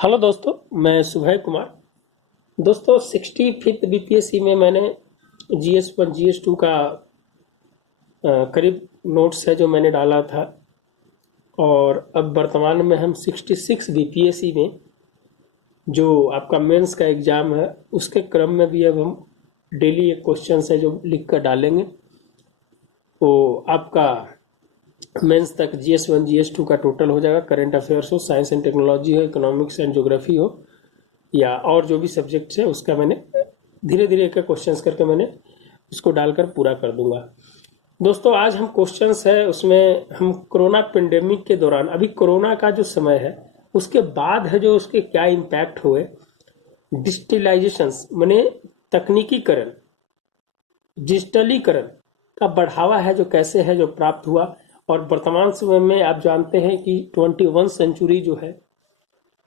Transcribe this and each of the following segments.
Hello दोस्तों, मैं सुभय कुमार। दोस्तों 65th बीपीएससी में मैंने GS1 GS2 का करीब नोट्स है जो मैंने डाला था। और अब वर्तमान में हम 66 बीपीएससी में जो आपका मेंस का एग्ज़ाम है उसके क्रम में भी अब हम डेली एक क्वेश्चन है जो लिख कर डालेंगे। तो आपका मेंस तक GS1 GS2 का टोटल हो जाएगा। करंट अफेयर्स हो, साइंस एंड टेक्नोलॉजी हो, इकोनॉमिक्स एंड ज्योग्राफी हो या और जो भी सब्जेक्ट्स है उसका मैंने धीरे धीरे एक क्वेश्चंस करके मैंने उसको डालकर पूरा कर दूंगा। दोस्तों आज हम क्वेश्चंस है उसमें हम कोरोना पेंडेमिक के दौरान, अभी कोरोना का जो समय है उसके बाद है जो उसके क्या इम्पैक्ट हुए, डिजिटलाइजेशन माने तकनीकीकरण, डिजिटलीकरण का बढ़ावा है जो कैसे है जो प्राप्त हुआ। और वर्तमान समय में आप जानते हैं कि 21 सेंचुरी जो है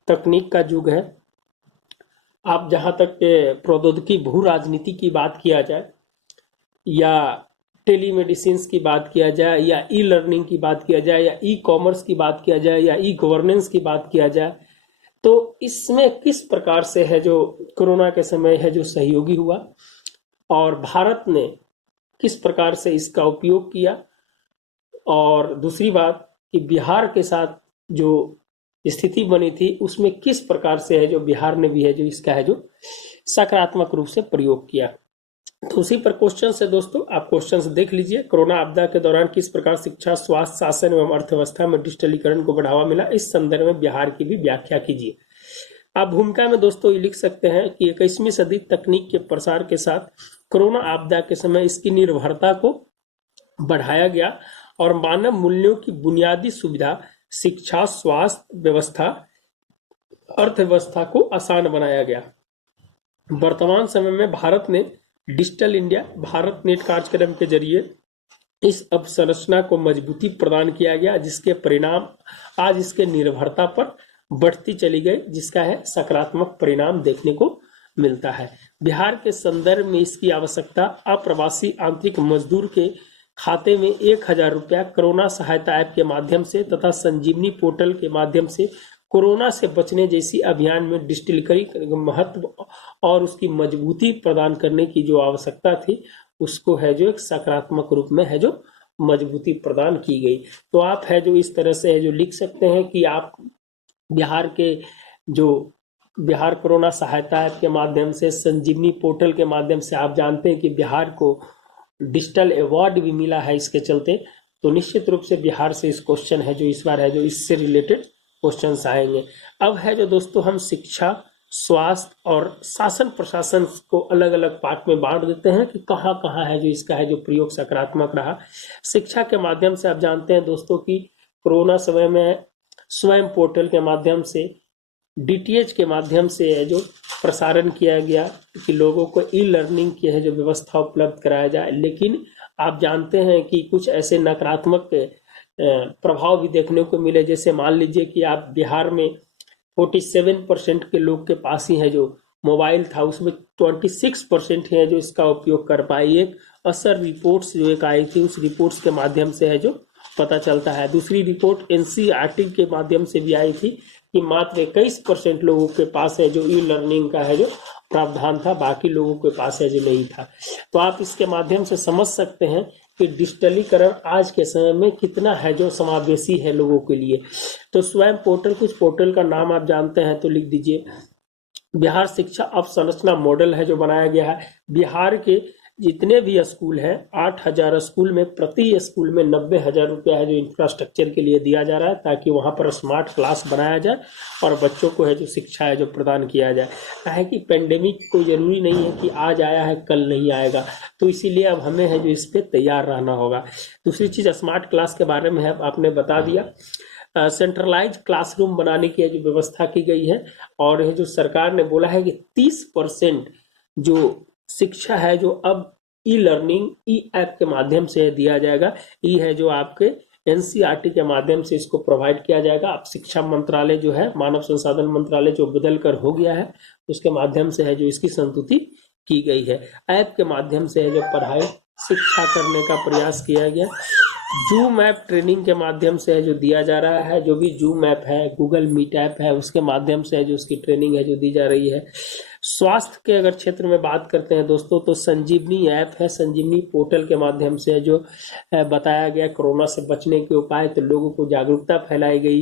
तकनीक का युग है। आप जहां तक प्रौद्योगिकी भू राजनीति की बात किया जाए या टेलीमेडिसिन की बात किया जाए या ई लर्निंग की बात किया जाए या ई कॉमर्स की बात किया जाए या ई गवर्नेंस की बात किया जाए, तो इसमें किस प्रकार से है जो कोरोना के समय है जो सहयोगी हुआ और भारत ने किस प्रकार से इसका उपयोग किया। और दूसरी बात कि बिहार के साथ जो स्थिति बनी थी उसमें किस प्रकार से है जो बिहार ने भी है जो इसका है जो सकारात्मक रूप से प्रयोग किया। तो उसी पर क्वेश्चन है दोस्तों, आप क्वेश्चन देख लीजिए। कोरोना आपदा के दौरान किस प्रकार शिक्षा, स्वास्थ्य, शासन एवं अर्थव्यवस्था में डिजिटलीकरण को बढ़ावा मिला, इस संदर्भ में बिहार की भी व्याख्या कीजिए। आप भूमिका में दोस्तों ये लिख सकते हैं कि 21वीं सदी तकनीक के प्रसार के साथ कोरोना आपदा के समय इसकी निर्भरता को बढ़ाया गया और मानव मूल्यों की बुनियादी सुविधा शिक्षा, स्वास्थ्य व्यवस्था, अर्थव्यवस्था को आसान बनाया गया। वर्तमान समय में भारत ने डिजिटल इंडिया भारत नेट कार्यक्रम के जरिए इस अवसंरचना को मजबूती प्रदान किया गया, जिसके परिणाम आज इसके निर्भरता पर बढ़ती चली गई, जिसका है सकारात्मक परिणाम देखने को मिलता है। बिहार के संदर्भ में इसकी आवश्यकता अप्रवासी आंतरिक मजदूर के खाते में 1000 रुपया कोरोना सहायता ऐप के माध्यम से तथा संजीवनी पोर्टल के माध्यम से कोरोना से बचने जैसी अभियान में डिजिटलीकरण महत्व और उसकी मजबूती प्रदान करने की जो आवश्यकता थी उसको है जो एक सकारात्मक रूप में है जो मजबूती प्रदान की गई। तो आप है जो इस तरह से है जो लिख सकते हैं कि आप बिहार के जो बिहार कोरोना सहायता ऐप के माध्यम से, संजीवनी पोर्टल के माध्यम से आप जानते हैं कि बिहार को डिजिटल अवार्ड भी मिला है इसके चलते। तो निश्चित रूप से बिहार से इस क्वेश्चन है जो इस बार है जो इससे रिलेटेड क्वेश्चंस आएंगे। अब है जो दोस्तों हम शिक्षा, स्वास्थ्य और शासन प्रशासन को अलग अलग पार्ट में बांट देते हैं कि कहाँ कहाँ है जो इसका है जो प्रयोग सकारात्मक रहा। शिक्षा के माध्यम से आप जानते हैं दोस्तों कि कोरोना समय में स्वयं पोर्टल के माध्यम से, DTH के माध्यम से है जो प्रसारण किया गया कि लोगों को ई लर्निंग की है जो व्यवस्था उपलब्ध कराया जाए। लेकिन आप जानते हैं कि कुछ ऐसे नकारात्मक प्रभाव भी देखने को मिले, जैसे मान लीजिए कि आप बिहार में 47% के लोग के पास ही है जो मोबाइल था, उसमें 26% है जो इसका उपयोग कर पाए। एक असर रिपोर्ट्स जो एक आई थी उस रिपोर्ट्स के माध्यम से है जो पता चलता है। दूसरी रिपोर्ट NCERT के माध्यम से भी आई थी कि मात्र 21% लोगों के पास है जो ई लर्निंग का है जो प्रावधान था, बाकी लोगों के पास है जो नहीं था। तो आप इसके माध्यम से समझ सकते हैं कि डिजिटलीकरण आज के समय में कितना है जो समावेशी है लोगों के लिए। तो स्वयं पोर्टल, कुछ पोर्टल का नाम आप जानते हैं तो लिख दीजिए। बिहार शिक्षा अवसंरचना मॉडल है जो बनाया गया है। बिहार के जितने भी स्कूल हैं 8000 स्कूल में प्रति स्कूल में 90,000 रुपया है जो इंफ्रास्ट्रक्चर के लिए दिया जा रहा है, ताकि वहां पर स्मार्ट क्लास बनाया जाए और बच्चों को है जो शिक्षा है जो प्रदान किया जाए। है कि पेंडेमिक कोई जरूरी नहीं है कि आज आया है कल नहीं आएगा, तो इसीलिए अब हमें है जो इस पे तैयार रहना होगा। दूसरी चीज स्मार्ट क्लास के बारे में है आपने बता दिया। सेंट्रलाइज क्लासरूम बनाने की जो व्यवस्था की गई है और ये जो सरकार ने बोला है कि 30% जो शिक्षा है जो अब ई लर्निंग ई ऐप के माध्यम से दिया जाएगा। ई है जो आपके NCERT के माध्यम से इसको प्रोवाइड किया जाएगा। अब शिक्षा मंत्रालय जो है, मानव संसाधन मंत्रालय जो बदल कर हो गया है, उसके माध्यम से है जो इसकी संस्तुति की गई है। ऐप के माध्यम से है जो पढ़ाई शिक्षा करने का प्रयास किया गया। जूम ऐप ट्रेनिंग के माध्यम से है जो दिया जा रहा है, जो भी जूम ऐप है, गूगल मीट ऐप है, उसके माध्यम से है जो उसकी ट्रेनिंग है जो दी जा रही है। स्वास्थ्य के अगर क्षेत्र में बात करते हैं दोस्तों, तो संजीवनी ऐप है, संजीवनी पोर्टल के माध्यम से है जो बताया गया कोरोना से बचने के उपाय, तो लोगों को जागरूकता फैलाई गई।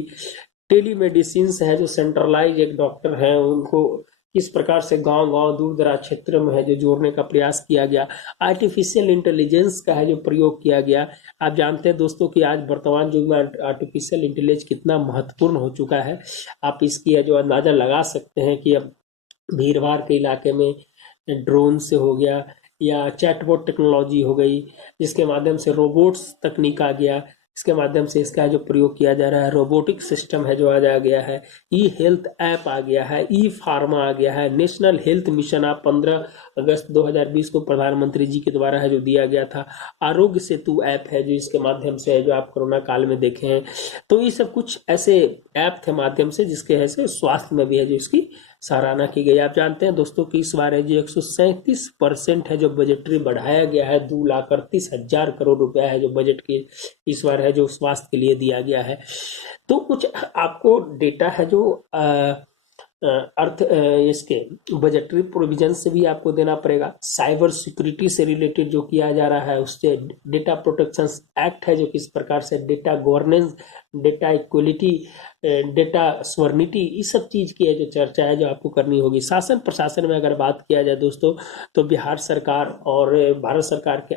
टेलीमेडिसिन है, जो सेंट्रलाइज एक डॉक्टर हैं उनको किस प्रकार से गांव गांव दूर दराज क्षेत्र में है जो जोड़ने का प्रयास किया गया। आर्टिफिशियल इंटेलिजेंस का है जो प्रयोग किया गया। आप जानते हैं दोस्तों कि आज वर्तमान युग में आर्टिफिशियल इंटेलिजेंस कितना महत्वपूर्ण हो चुका है। आप इसकी है जो अंदाजा लगा सकते हैं कि अब भीड़ भाड़ के इलाके में ड्रोन से हो गया, या चैटबॉट टेक्नोलॉजी हो गई, जिसके माध्यम से रोबोट्स तकनीक आ गया, इसके माध्यम से इसका जो प्रयोग किया जा रहा है। रोबोटिक सिस्टम है जो आ जा गया है, ई हेल्थ ऐप आ गया है, ई फार्मा आ गया है, नेशनल हेल्थ मिशन आप 15 अगस्त 2020 को प्रधानमंत्री जी के द्वारा है जो दिया गया था। आरोग्य सेतु ऐप है जो इसके माध्यम से है जो आप कोरोना काल में देखे हैं। तो ये सब कुछ ऐसे ऐप थे माध्यम से जिसके है से स्वास्थ्य में भी है जो इसकी सराहना की गई। आप जानते हैं दोस्तों कि इस बार है जो 137% है जो बजटरी बढ़ाया गया है, 2,38,000 करोड़ रुपया है जो बजट की इस बार है जो स्वास्थ्य के लिए दिया गया है। तो कुछ आपको डेटा है जो इसके बजटरी प्रोविजन से भी आपको देना पड़ेगा। साइबर सिक्योरिटी से रिलेटेड जो किया जा रहा है, उससे डेटा प्रोटेक्शन एक्ट है जो किस प्रकार से data governance, data equality, data sovereignty, इस सब चीज की है जो चर्चा है जो आपको करनी होगी। शासन प्रशासन में अगर बात किया जाए दोस्तों, तो बिहार सरकार और भारत सरकार के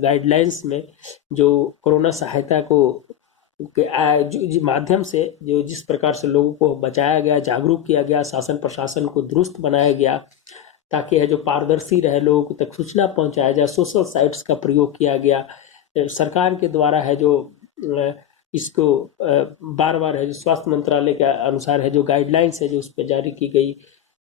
गाइडलाइंस में जो कोरोना सहायता को के माध्यम से जो जिस प्रकार से लोगों को बचाया गया, जागरूक किया गया, शासन प्रशासन को दुरुस्त बनाया गया ताकि है जो पारदर्शी रहे, लोगों तक सूचना पहुंचाया जाए, सोशल साइट्स का प्रयोग किया गया। सरकार के द्वारा है जो इसको बार बार है जो स्वास्थ्य मंत्रालय के अनुसार है जो गाइडलाइंस है जो उस पर जारी की गई।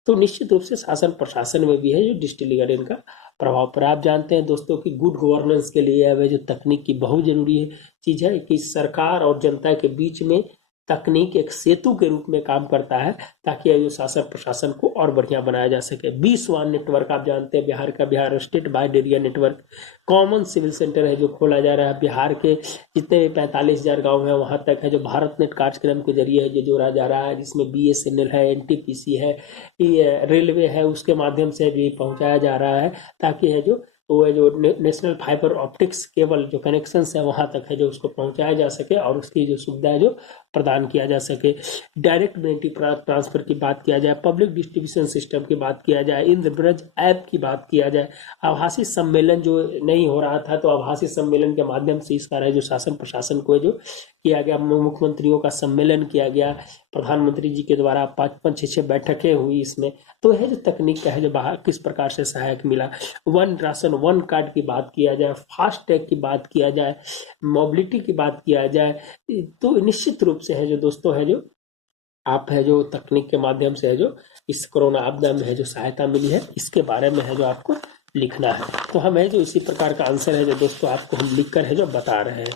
तो निश्चित रूप से शासन प्रशासन में भी है जो डिजिटलीकरण इनका प्रभाव पर। आप जानते हैं दोस्तों कि गुड गवर्नेंस के लिए है जो तकनीक की बहुत जरूरी है चीज है कि सरकार और जनता के बीच में तकनीक एक सेतु के रूप में काम करता है ताकि जो शासन प्रशासन को और बढ़िया बनाया जा सके। 20 नेटवर्क आप जानते हैं बिहार का, Bihar state wide area network common civil centre है जो खोला जा रहा है। बिहार के जितने भी 45,000 गाँव हैं वहां तक है जो भारत नेट कार्यक्रम के जरिए है जो जोड़ा जा रहा है, जिसमें BSNL है, NTPC है, रेलवे है, उसके माध्यम से भी पहुंचाया जा रहा है ताकि है जो वो है जो नेशनल फाइबर ऑप्टिक्स केबल जो कनेक्शन है वहां तक है जो उसको पहुंचाया जा सके और उसकी जो सुविधा है जो प्रदान किया जा सके। डायरेक्ट बेनिफिट ट्रांसफर की बात किया जाए, पब्लिक डिस्ट्रीब्यूशन सिस्टम की बात किया जाए, इंद्रब्रज ऐप की बात किया जाए, आभासी सम्मेलन जो नहीं हो रहा था तो आभासी सम्मेलन के माध्यम से इसका है जो शासन प्रशासन को जो किया गया, मुख्यमंत्रियों का सम्मेलन किया गया, प्रधानमंत्री जी के द्वारा 5-5, 6 बैठकें हुई इसमें। तो है जो तकनीक का है जो बाहर किस प्रकार से सहायक मिला। वन राशन वन कार्ड की बात किया जाए, फास्ट टैग की बात किया जाए, मोबिलिटी की बात किया जाए, तो निश्चित रूप से है जो दोस्तों है जो आप है जो तकनीक के माध्यम से है जो इस कोरोना आपदा में है जो सहायता मिली है, इसके बारे में है जो आपको लिखना है। तो हम है जो इसी प्रकार का आंसर है जो दोस्तों आपको हम लिखकर है जो बता रहे हैं।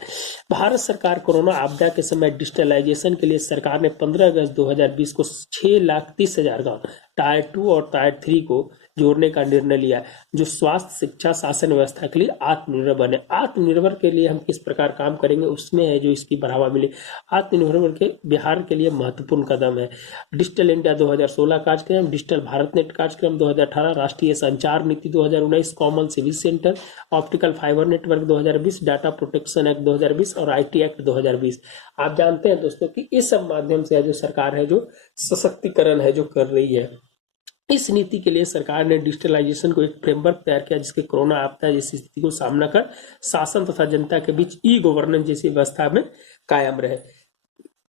भारत सरकार कोरोना आपदा के समय डिजिटलाइजेशन के लिए सरकार ने 15 अगस्त 2020 को 6,30,000 गाँव टायर 2 और टायर 3 को जोड़ने का निर्णय लिया है, जो स्वास्थ्य, शिक्षा, शासन व्यवस्था के लिए आत्मनिर्भर बने। आत्मनिर्भर के लिए हम किस प्रकार काम करेंगे उसमें है जो इसकी बढ़ावा मिले। आत्मनिर्भर के बिहार के लिए महत्वपूर्ण कदम है। डिजिटल इंडिया 2016 कार्यक्रम, डिजिटल भारत नेट कार्यक्रम 2018, राष्ट्रीय संचार नीति 2019, common civil centre, optical fibre network 2020, data protection act 2020 और IT एक्ट 2020। आप जानते हैं दोस्तों कि इस सब माध्यम से है जो सरकार है जो सशक्तिकरण है जो कर रही है। इस नीति के लिए सरकार ने डिजिटलाइजेशन को एक फ्रेमवर्क तैयार किया जिसके कोरोना आपदा जैसी स्थिति को सामना कर शासन तथा जनता के बीच ई गवर्नेंस जैसी व्यवस्था में कायम रहे।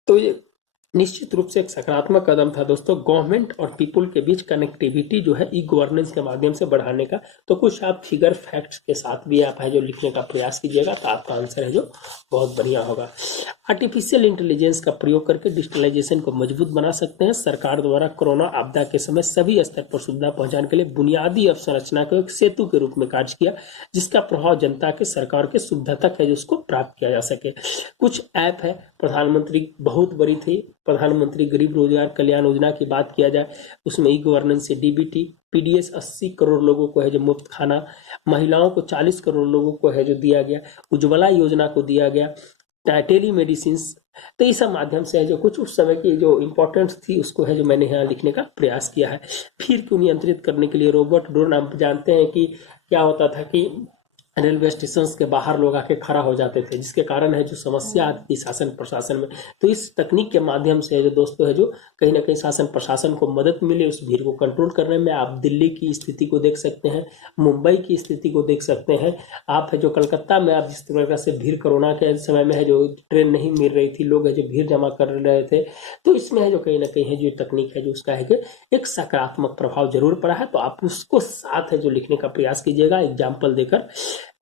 तो ये निश्चित रूप से एक सकारात्मक कदम था दोस्तों, गवर्नमेंट और पीपुल के बीच कनेक्टिविटी जो है ई गवर्नेंस के माध्यम से बढ़ाने का। तो कुछ आप फिगर फैक्ट्स के साथ भी आप है जो लिखने का प्रयास कीजिएगा तो आपका आंसर है जो बहुत बढ़िया होगा। आर्टिफिशियल इंटेलिजेंस का प्रयोग करके डिजिटलाइजेशन को मजबूत बना सकते हैं। सरकार द्वारा कोरोना आपदा के समय सभी स्तर पर सुविधा पहुंचाने के लिए बुनियादी अवसंरचना को एक सेतु के रूप में कार्य किया, जिसका प्रभाव जनता के, सरकार के सुविधा तक है जो उसको प्राप्त किया जा सके। कुछ ऐप है, प्रधानमंत्री बहुत बड़ी थी प्रधानमंत्री गरीब रोजगार कल्याण योजना की बात किया जाए, उसमें ई गवर्नेंस से डीबीटी, पीडीएस 80 करोड़ लोगों को है जो मुफ्त खाना, महिलाओं को 40 करोड़ लोगों को है जो दिया गया, उज्ज्वला योजना को दिया गया, टेली मेडिसिन। तो इस सब माध्यम से है जो कुछ उस समय की जो इम्पोर्टेंस थी उसको है जो मैंने यहाँ लिखने का प्रयास किया है। भीड़ को नियंत्रित करने के लिए रोबोट ड्रोन, आप जानते हैं कि क्या होता था कि रेलवे स्टेशन के बाहर लोग आके खड़ा हो जाते थे, जिसके कारण है जो समस्या आती थी शासन प्रशासन में। तो इस तकनीक के माध्यम से जो दोस्तों है जो कहीं ना कहीं शासन प्रशासन को मदद मिले उस भीड़ को कंट्रोल करने में। आप दिल्ली की स्थिति को देख सकते हैं, मुंबई की स्थिति को देख सकते हैं, आप है जो कलकत्ता में आप जिस तरह से भीड़ कोरोना के समय में है जो ट्रेन नहीं मिल रही थी, लोग है जो भीड़ जमा कर रहे थे। तो इसमें है जो कहीं ना कहीं है जो तकनीक है जो उसका है कि एक सकारात्मक प्रभाव जरूर पड़ा है। तो आप उसको साथ है जो लिखने का प्रयास कीजिएगा एग्जाम्पल देकर।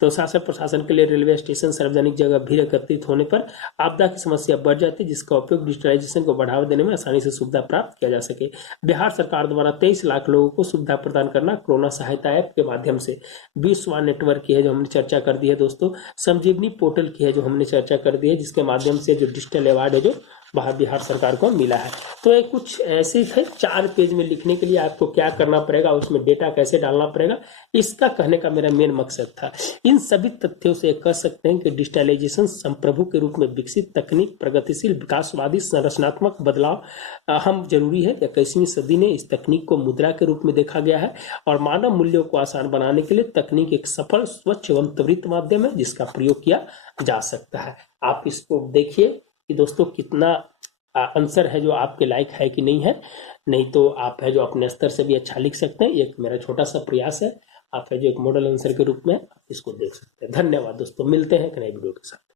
तो शासन प्रशासन के लिए रेलवे स्टेशन सार्वजनिक जगह भीड़ एकत्रित होने पर आपदा की समस्या बढ़ जाती है, जिसका उपयोग डिजिटलाइजेशन को बढ़ावा देने में आसानी से सुविधा प्राप्त किया जा सके। बिहार सरकार द्वारा 23 लाख लोगों को सुविधा प्रदान करना कोरोना सहायता ऐप के माध्यम से। 20वां नेटवर्क की है जो हमने चर्चा कर दी है दोस्तों। संजीवनी पोर्टल की है जो हमने चर्चा कर दी है, जिसके माध्यम से जो डिजिटल अवार्ड है जो बिहार सरकार को मिला है। तो ये कुछ ऐसे थे 4 पेज में लिखने के लिए आपको क्या करना पड़ेगा, उसमें डेटा कैसे डालना पड़ेगा, इसका कहने का मेरा मेन मकसद था। इन सभी तथ्यों से कह सकते हैं कि डिजिटलाइजेशन संप्रभु के रूप में विकसित तकनीक प्रगतिशील विकासवादी संरचनात्मक बदलाव अहम जरूरी है। 21वीं सदी ने इस तकनीक को मुद्रा के रूप में देखा गया है और मानव मूल्यों को आसान बनाने के लिए तकनीक एक सफल, स्वच्छ एवं त्वरित माध्यम है जिसका प्रयोग किया जा सकता है। आप इसको देखिए कि दोस्तों कितना आंसर है जो आपके लायक है कि नहीं है। नहीं तो आप है जो अपने स्तर से भी अच्छा लिख सकते हैं। एक मेरा छोटा सा प्रयास है, आप है जो एक मॉडल आंसर के रूप में इसको देख सकते हैं। धन्यवाद दोस्तों, मिलते हैं एक नए वीडियो के साथ।